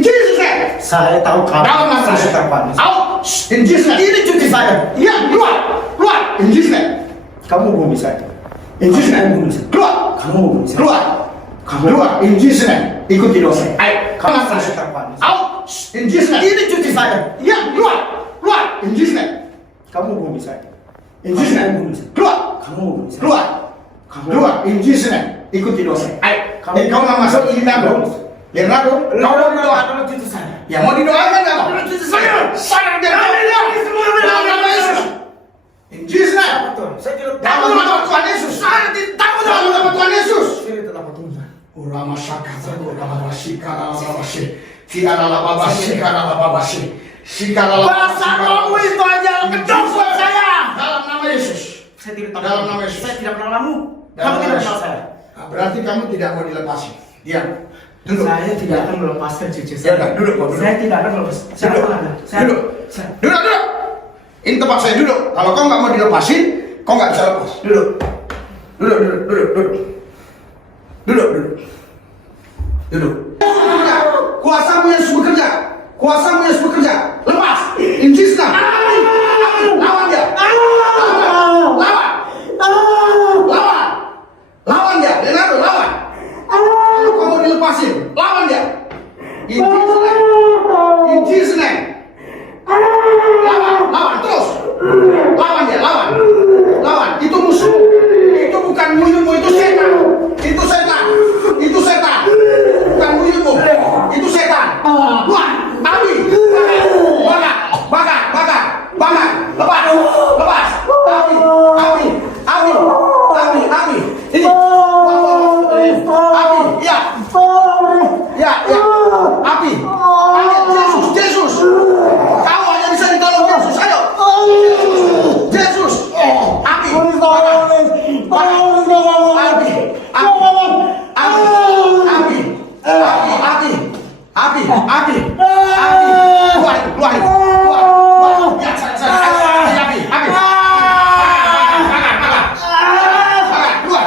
In Jesus name. Saya tahu kamu. Dalam nama Saya Yesus. tahu kamu. Out. In Jesus name. Ini cuti saya. Iya, keluar. Keluar. In Jesus name. Kamu bunuh saya. In Jesus Kamu name. bunuh saya. Keluar. Kamu bunuh saya. Keluar. Kamu Keluar. In Jesus name. ikuti dosa. Ayo. Kamu Kamu saya tahu kamu. Out. In Jesus name. Ini cuti saya. Iya, keluar. Keluar. In Jesus name. Kamu bunuh saya. In Jesus Kamu name. bunuh saya. Keluar. Kamu bunuh saya. Keluar. Kamu Keluar. In Jesus name. ikuti dosa. Ayo. Kamu- Kau mau masuk Leonardo? Leonardo? Kau mau berdoa? Adalah cuti saya. Ya mau didoakan nggak? Saya. Sadar dan dalam nama Yesus. In Jesus name. Saya tidak Dalam nama Tuhan Yesus. Saya tidak takut Dalam nama Tuhan Yesus. Saya tidak dapat Tuhan. Urama shakata, urama shikara labashi, tiara labashi, kara labashi, shikara Bahasa kamu itu aja kedok buat saya. Dalam nama Yesus. Saya tidak tahu. Dalam nama Yesus. Saya tidak kenal kamu. Dalam Kamu nama tidak Yesus. kenal saya. Nah, berarti kamu tidak mau dilepasi. Diam. Duduk. Saya tidak akan melepaskan cucu Ya saya. udah, duduk, Pak, duduk. Saya tidak akan melepaskan. Saya Duduk. akan ada. Saya. Duduk. Saya. Duduk, duduk. Ini tempat saya duduk. Kalau kau nggak mau dilepasin, kau nggak bisa lepas. Duduk. Duduk, duduk, duduk, duduk. Duduk, duduk. Duduk. Kuasamu yang bekerja. Kuasamu yang bekerja. Lepas. In Jesus name. Lawan dia. Lawan. Lawan. Lawan dia. Leonardo, lawan. Kalau kamu dilepasin, lawan dia. In Jesus name. In Jesus name. Lawan, lawan terus. Lawan dia, lawan. Lawan. Itu musuh. Itu bukan buyutmu, itu setan. Itu setan. Itu setan. Bukan buyutmu. Itu setan. Keluar. Abi. Bakar. Bakar. Bakar. Bakar. Lepas. Lepas. Abi. Abi. Abi. Abi. Abi. Ini. Abi. Ya. Ya. Ya. Abi. Panggil Yesus. Yesus. Kau hanya bisa ditolong Yesus. Ayo. Yesus. Abi. Bakar. Bakar. Abi. Abi. Abi. Abi. Abi. Abi. Abi. Keluar itu. Keluar itu. Keluar. Keluar. Ya. Sana. Abi. Abi. Bakar. Bakar. Bakar. Keluar. Keluar.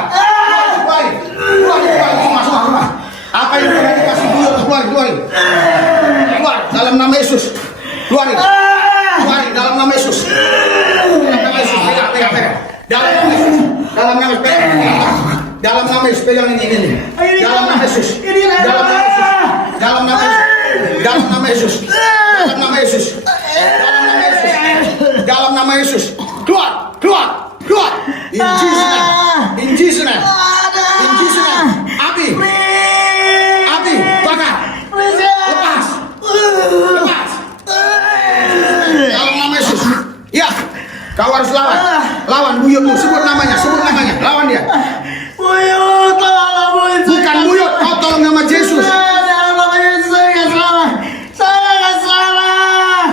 Keluar. Keluar. Semua. Semua. Semua. Apa yang pernah dikasih buyut? Keluar. Keluar. Keluar. Dalam nama Yesus. Keluar. Keluar. Dalam nama Yesus. Dalam nama Yesus. Pegang. Pegang. Pegang. Dalam nama Yesus. Dalam nama Yesus. Pegang. Dalam nama Yesus. Pegang ini. Dalam nama Yesus. Dalam nama Yesus. Dalam nama Yesus. Dalam nama Yesus. Dalam nama Yesus. Dalam nama Yesus. Dalam nama Yesus. Keluar. Keluar. Keluar. In Jesus name. In Jesus name. In Jesus name. Abi. Abi. Bakar. Lepas. Lepas. Dalam nama Yesus. Ya. Kau harus lawan. Lawan buyutmu. Sebut namanya. Sebut namanya. Lawan dia. Buyut, tolong buyut. Bukan buyut. Kau tolong nama Yesus. Dalam nama Yesus saya nggak salah. Saya nggak salah.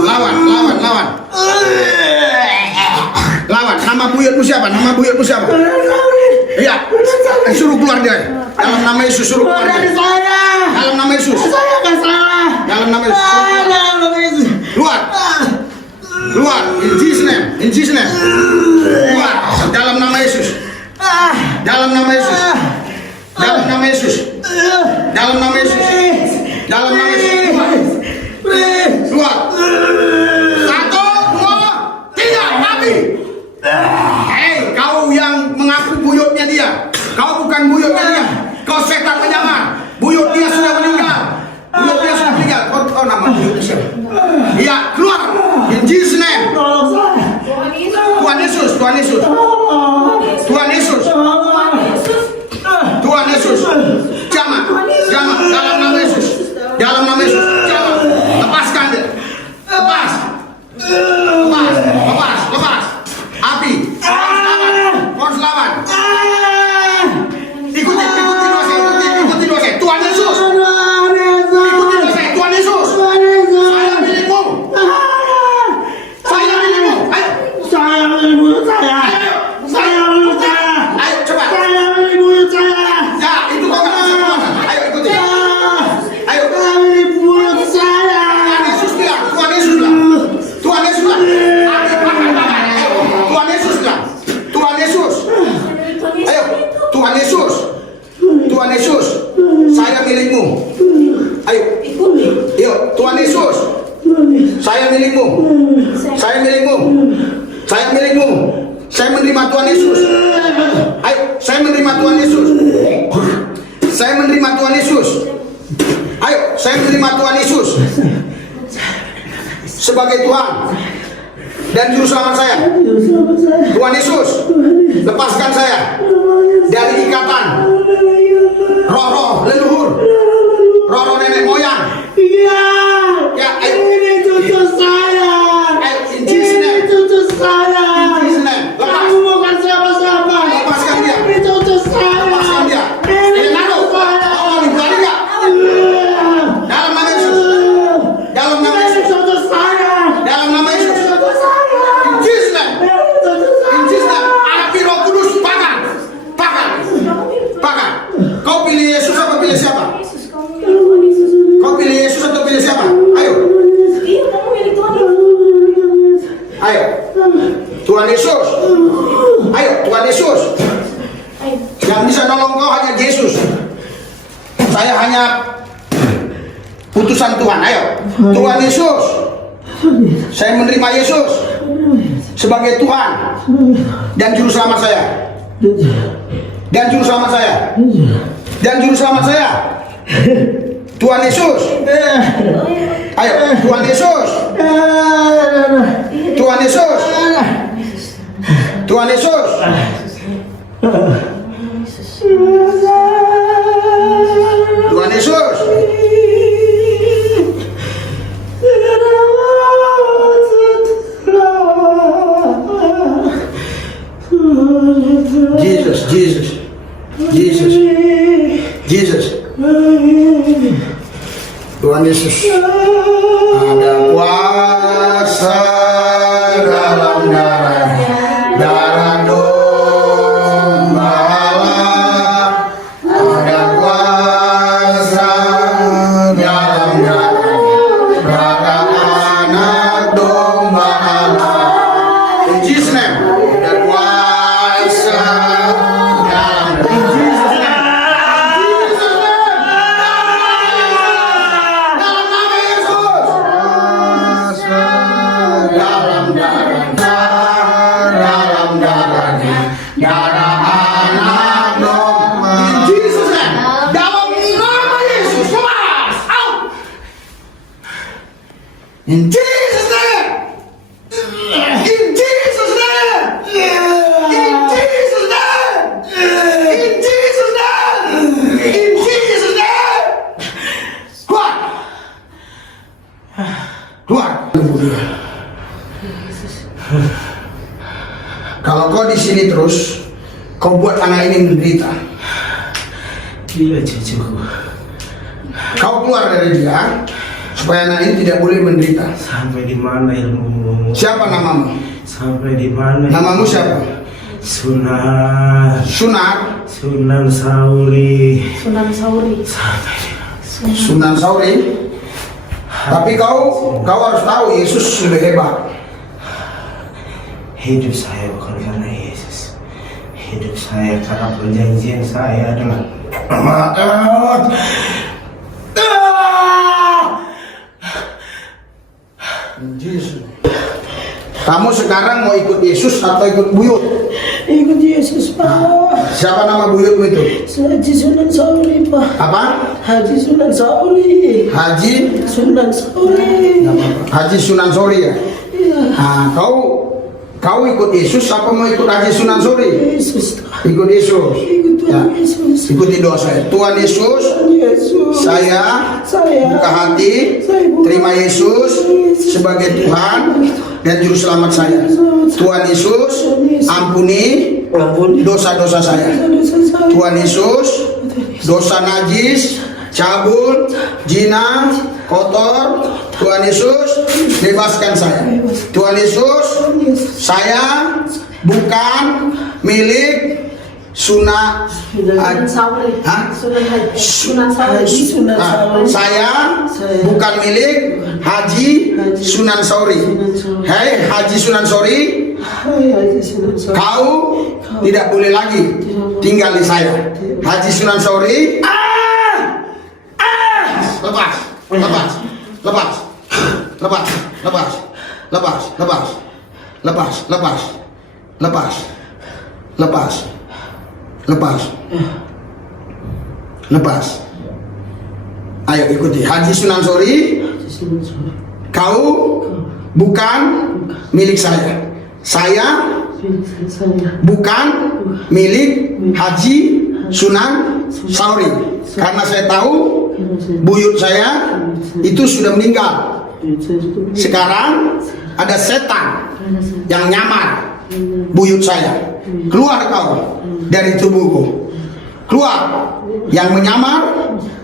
Lawan. Lawan. Lawan. Lawan. Nama buyutmu siapa? Nama buyutmu siapa? Iya. Suruh keluar dia. Dalam nama Yesus suruh keluar Dari dia. saya. Dalam nama Yesus. Saya nggak salah. Dalam nama Yesus. Suruh keluar. Dalam nama Yesus. Keluar. Keluar. In Jesus name. In Jesus name. Keluar. Dalam nama Yesus. Dalam nama Yesus. Dalam nama Yesus. Dalam nama Yesus. Dalam nama Yesus. Keluar. Satu, dua, tiga. Nabi. Hei, kau yang mengaku buyutnya dia. Kau bukan buyutnya dia. Kau setan penyamar. Buyut dia sudah meninggal. Buyut dia sudah meninggal. Kau nama buyutnya siapa? Iya, keluar. In Jesus name. Tolong saya. Tuhan Yesus. Tuhan Yesus. Tuhan Yesus. Tuhan Yesus. Jangan. Jangan. Dalam nama Yesus. Dalam nama Yesus. Jangan. Lepaskan dia. Lepas. Lepas. Lepas. Lepas. Api. Kau harus lawan. Ikuti. Ikuti doa saya. Ikuti doa saya. Tuhan Yesus. Ikuti doa saya. Tuhan Yesus. Saya milikmu. Saya milikmu. Ayo. Saya beli buyut saya. Saya beli saya. Ayo cepat. Saya beli buyut saya. Ya, itu kau nggak bisa keluar. Ayo ikuti. Ayo. Saya beli Yuk, Tuhan Yesus. Saya milikmu. Saya milikmu. Saya milikmu. Saya menerima Tuhan Yesus. Ayo, saya menerima Tuhan Yesus. Saya menerima Tuhan Yesus. Ayo, saya menerima Tuhan Yesus sebagai Tuhan dan juru selamat saya. Tuhan Yesus, lepaskan saya dari ikatan roh-roh leluhur, roh-roh nenek moyang. Ya, ayo. Ini cucu saya. Ayo, in Jesus' name. Ini cucu saya. In Jesus' name. Lepas. Kamu bukan siapa-siapa. Lepaskan dia. Ini cucu saya. Lepaskan dia. Ini Naruh. cucu saya. Tolong berani nggak? Dalam nama Yesus. Dalam nama Ini Yesus. cucu saya. Dalam nama Ini Yesus. cucu saya. In Jesus' name. Ini cucu saya. In Jesus' name. Api Roh Kudus, pakan. Pakan. Pakan. Kau pilih Yesus apa pilih siapa? Kau pilih Yesus atau pilih siapa? Ayo. Ayo. Tuhan Yesus. Ayo, Tuhan Yesus. Yang bisa nolong kau hanya Yesus. Saya hanya putusan Tuhan. Ayo. Tuhan Yesus. Saya menerima Yesus sebagai Tuhan dan juru selamat saya. Dan juru selamat saya. Dan juru selamat saya. Tuhan Yesus. Ayo, Tuhan Yesus. Tuhan Yesus. Tuhan Yesus. Tuhan Yesus. Jesus, Jesus. Jesus. Jesus. Tuhan Yesus. Ada kuasa dalam darah domba Allah. Ada kuasa dalam darah anak domba Allah. In Jesus' name. Ada kuasa dalam in Jesus' name! In Jesus' name! In Jesus' name! In Jesus' name! In Jesus' name! Keluar! Keluar! Kalau kau di sini terus, kau buat anak ini menderita. Gila cucuku. Kau keluar dari dia, supaya anak ini tidak boleh menderita. Sampai di mana ilmumu? Siapa namamu? Sampai di mana? Namamu siapa? Sunan. Sunan. Sunan Sauri. Sampai Sunan Sauri. Tapi kau harus tahu Yesus lebih hebat. Hidup saya bukan karena Yesus. Hidup saya karena perjanjian saya dengan Allah. Yesus. Kamu sekarang mau ikut Yesus atau ikut buyut? ikut Yesus, Pak. Siapa nama buyutmu itu? Haji Sunan Sauri, Pak. Apa? Haji Sunan Sauri. Haji Sunan Sauri. Haji Sunan Sauri ya? Iya. Nah, kau ikut Yesus apa mau ikut Haji Sunan Sauri? Yesus. Ikut Yesus. Ikut Tuhan Yesus. Ikuti doa saya. Tuhan Yesus, Yesus. saya buka hati, terima Yesus sebagai Tuhan dan juru selamat saya. Tuhan Yesus, ampuni dosa-dosa saya. Tuhan Yesus, dosa najis, cabul, zina, kotor. Tuhan Yesus, bebaskan saya. Tuhan Yesus, saya bukan milik Sunan Sauri. Hah? Sunan Sauri. Saya bukan milik Haji Sunan Sauri. Hei Haji Sunan Sauri, kau tidak boleh lagi tinggal di saya. Haji Sunan Sauri, lepas. Lepas. Lepas. Lepas. Lepas. Lepas. Lepas. Lepas. Lepas. Lepas. Lepas. Lepas. Lepas. Ayo ikuti. Haji Sunan Sori, kau bukan milik saya. Saya bukan milik Haji Sunan Sauri. Karena saya tahu buyut saya itu sudah meninggal. Sekarang ada setan yang nyamar buyut saya. Keluar kau dari tubuhku. Keluar yang menyamar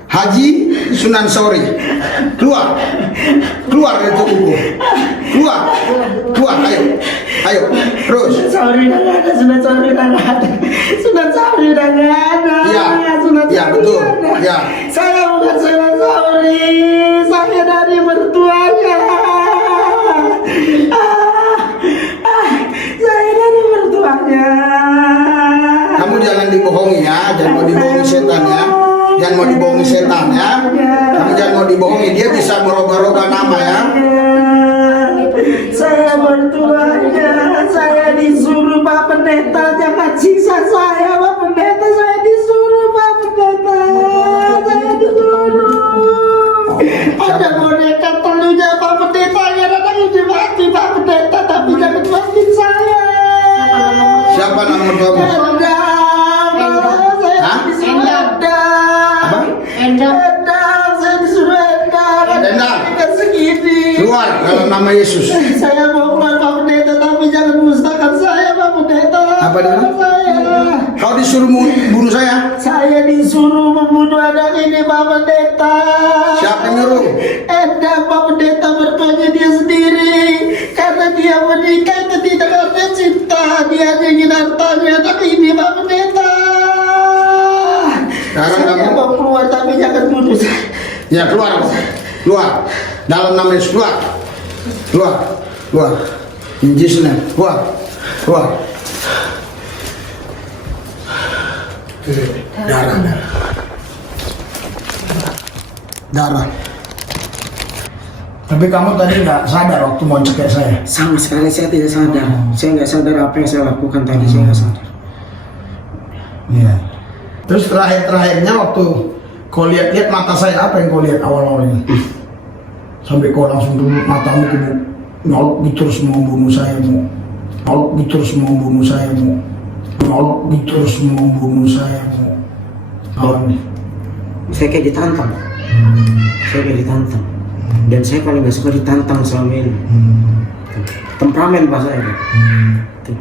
Haji Sunan Sauri. Keluar. Keluar dari tubuhku. Keluar. Keluar, ayo. Ayo, terus. Sauri udah nggak ada, Sunan Sauri udah nggak ada. Sunan Sauri udah nggak ada. Iya. Sunan Iya, Sauri betul. udah nggak ada. Iya. Saya bukan Sunan Sauri. Saya dari mertuanya. Saya dari mertuanya. Kamu jangan dibohongi ya, jangan mau dibohongi setan ya. Jangan mau dibohongi setan ya. Kamu jangan mau dibohongi, dia bisa merubah-rubah nama ya. Saya mertuanya, saya disuruh Pak Pendeta jangan siksa saya, Pak Pendeta, saya disuruh Pak Pendeta, saya disuruh. Ada boneka telunya Pak Pendeta yang datang di mati Pak Pendeta, tapi jangan mati saya. Siapa nama kamu? Saya disuruh Apa? Endang, saya disuruh Endang. Endang. Segini. Keluar dalam nama Yesus. Saya mau keluar Pak Pendeta, tapi jangan musnahkan saya Pak Pendeta. Apa dia? Saya. Kau disuruh bunuh saya? Saya disuruh membunuh anak ini Pak Pendeta. Siapa yang nyuruh? Endang Pak Pendeta, mertuanya dia sendiri. Karena dia menikah itu tidak karena cinta, dia ingin hartanya anak ini Pak Pendeta. Sekarang Saya kamu- mau keluar tapi jangan bunuh saya. Ya keluar, keluar. Dalam nama Yesus keluar, keluar, keluar. In Jesus name, keluar, keluar. Darah, darah. Tapi kamu tadi nggak sadar waktu mau cekek saya. Sama sekali saya tidak sadar. Saya nggak sadar apa yang saya lakukan tadi. Saya nggak sadar. Iya. Terus terakhirnya waktu kau lihat mata saya, apa yang kau lihat awal-awalnya? Sampai kau langsung dulu matamu ke nyolok terus mau bunuh saya, mau nyolok terus mau bunuh saya, mau nyolok terus mau bunuh saya, mau. Awalnya. Saya kayak ditantang. Saya kayak ditantang. Dan saya paling nggak suka ditantang selama ini. Temperamen pak saya. Tuh.